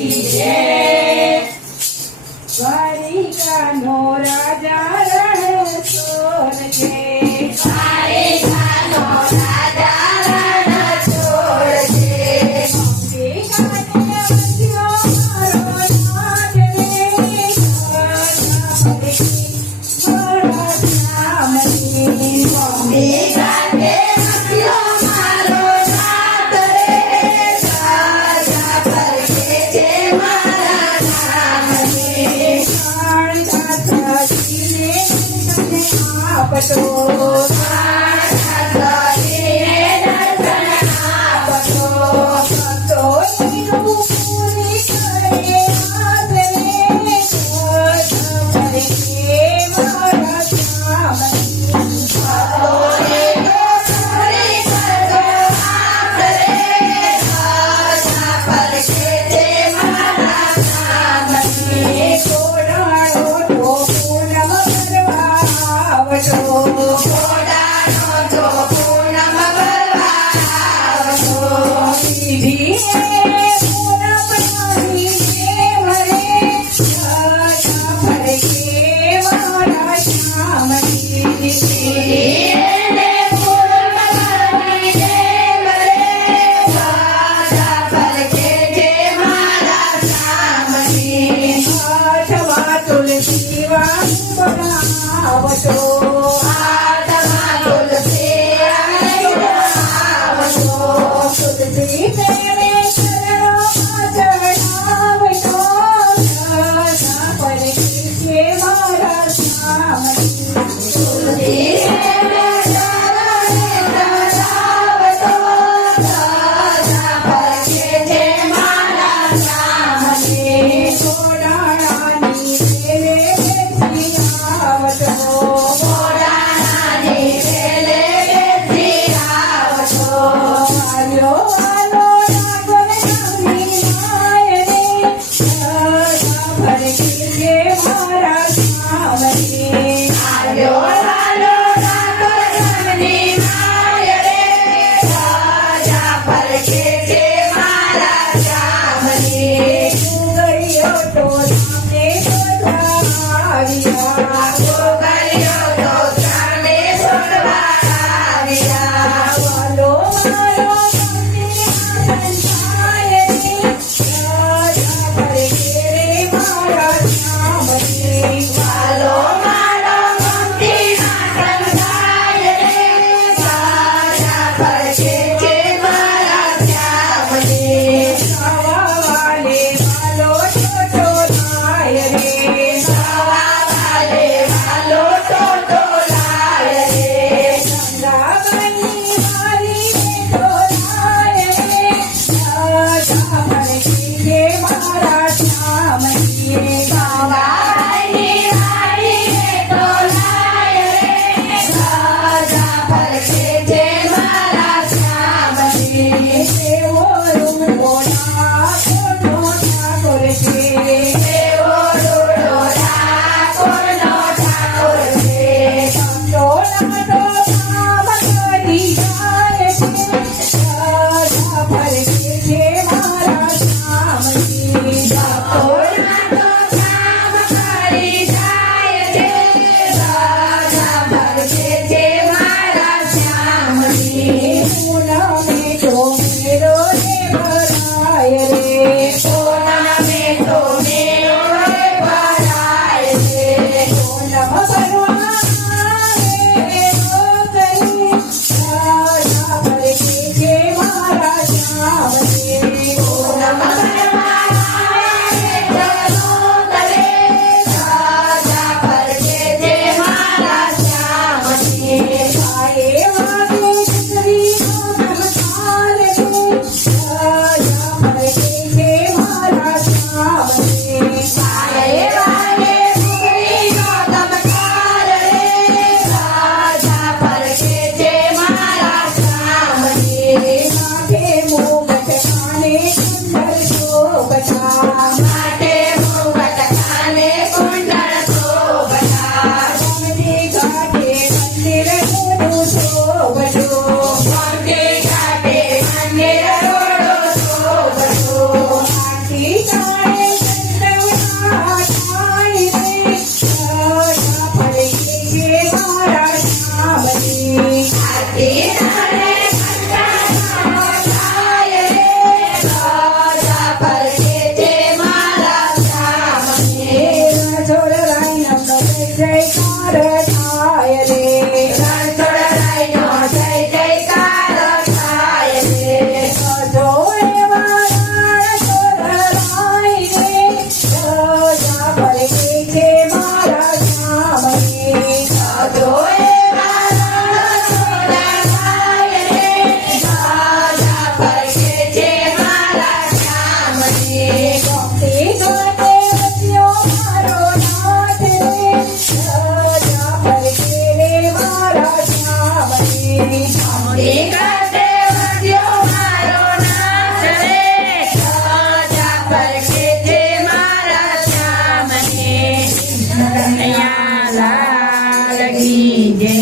કી જય દ્વારિકાનો રાજા ચોર છે દ્વારિકાનો રાજા રણ ચોર છે અંબિકાને વંદ્યો મારો નાથ રે સદા 快说！நானே புகழியோட்டோ Deus. Hey,